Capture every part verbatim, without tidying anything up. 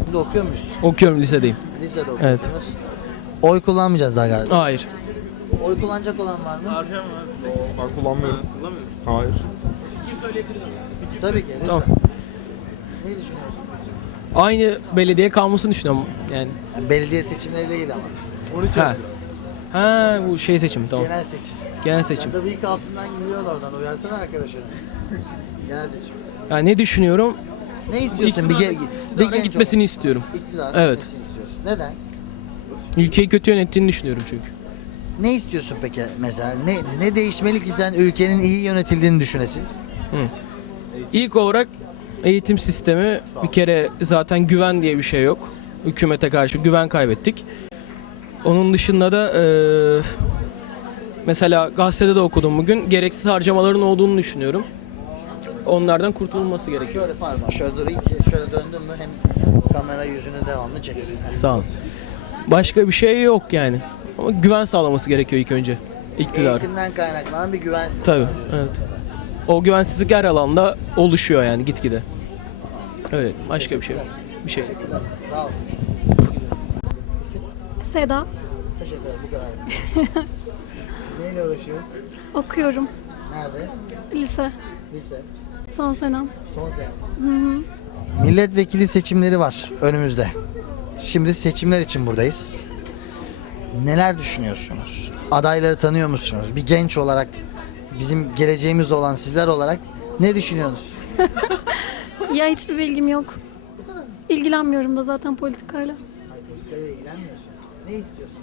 Şimdi okuyor muyuz? Okuyorum, lisedeyim. Lisede okuyorsunuz. Evet. Oy kullanmayacağız daha galiba. Hayır. Oy kullanacak olan var mı? Ben kullanmıyorum. Kullanmıyorum. Hayır. Tabii ki. Lütfen. Tamam. Ne düşünüyorsun? Aynı belediye kalmasını düşünüyorum yani. Yani belediye seçimleriyle ilgili ama. on iki Ha. Ha bu şey seçim, tamam. Genel seçim. Genel seçim. Sen de bıyık altından gülüyorsun oradan. Uyarsana arkadaşını. Genel seçim. Yani ne düşünüyorum? Ne istiyorsun? Bir, ge- bir İktidara genç gitmesini olarak. istiyorum. İktidara Evet. gitmesini istiyorsun. Neden? Ülkeyi kötü yönettiğini düşünüyorum çünkü. Ne istiyorsun peki mesela? Ne ne değişmeli ki sen ülkenin iyi yönetildiğini düşünesin? İlk olarak eğitim sistemi, bir kere zaten güven diye bir şey yok. Hükümete karşı güven kaybettik. Onun dışında da eee, mesela gazetede de okudum bugün, gereksiz harcamaların olduğunu düşünüyorum. Onlardan kurtulması gerekiyor. Şöyle pardon, şöyle durayım ki şöyle döndüm mü hem kamera yüzünü devamlı çeksin. Sağ olun. Başka bir şey yok yani. Ama güven sağlaması gerekiyor ilk önce iktidar. Eğitimden kaynaklanan bir güvensizlik Tabii, var diyorsun. evet. O güvensizlik her alanda oluşuyor yani gitgide. Öyle, başka bir şey yok. Bir şey. Teşekkürler. Sağ ol. İsim? Seda, Teşekkürler. Bu kadar. Neyle uğraşıyoruz? okuyorum. Nerede? Lise, Lise. son senem. Son senemiz. Milletvekili seçimleri var önümüzde. Şimdi seçimler için buradayız. Neler düşünüyorsunuz? Adayları tanıyor musunuz? Bir genç olarak, bizim geleceğimiz olan sizler olarak ne düşünüyorsunuz? Ya hiçbir bilgim yok. İlgilenmiyorum da zaten politikayla. Hayır, politikayla ilgilenmiyorsun. Ne istiyorsun?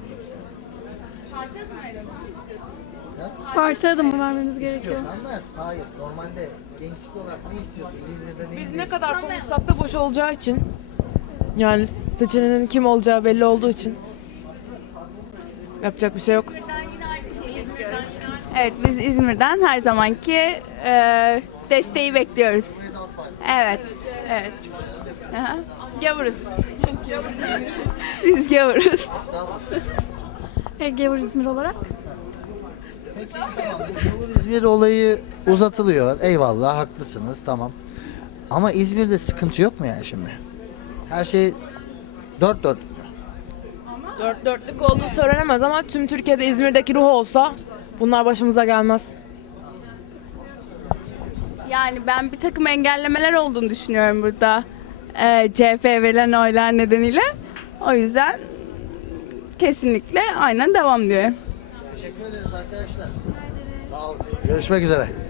Parti adımı vermemiz gerekiyor. İstiyorsan ver. Hayır. Normalde gençlik olarak ne istiyorsunuz? İzmir'de ne Biz ne kadar konuşsak da boş olacağı için, yani seçeneğinin kim olacağı belli olduğu için yapacak bir şey yok. Evet, biz İzmir'den her zamanki e, desteği bekliyoruz. Evet, evet. Aha. Gavuruz biz. Biz gavuruz. Ege var İzmir olarak. Peki tamam. Bu Yavur İzmir olayı uzatılıyor. Eyvallah haklısınız tamam. Ama İzmir'de sıkıntı yok mu yani şimdi? Her şey dört dört. Dört dörtlük olduğu söylenemez ama tüm Türkiye'de İzmir'deki ruh olsa bunlar başımıza gelmez. Yani ben bir takım engellemeler olduğunu düşünüyorum burada. E, C H P'ye verilen oylar nedeniyle. O yüzden kesinlikle aynen devam diyor. Teşekkür ederiz arkadaşlar. Sağ olun. Görüşmek üzere.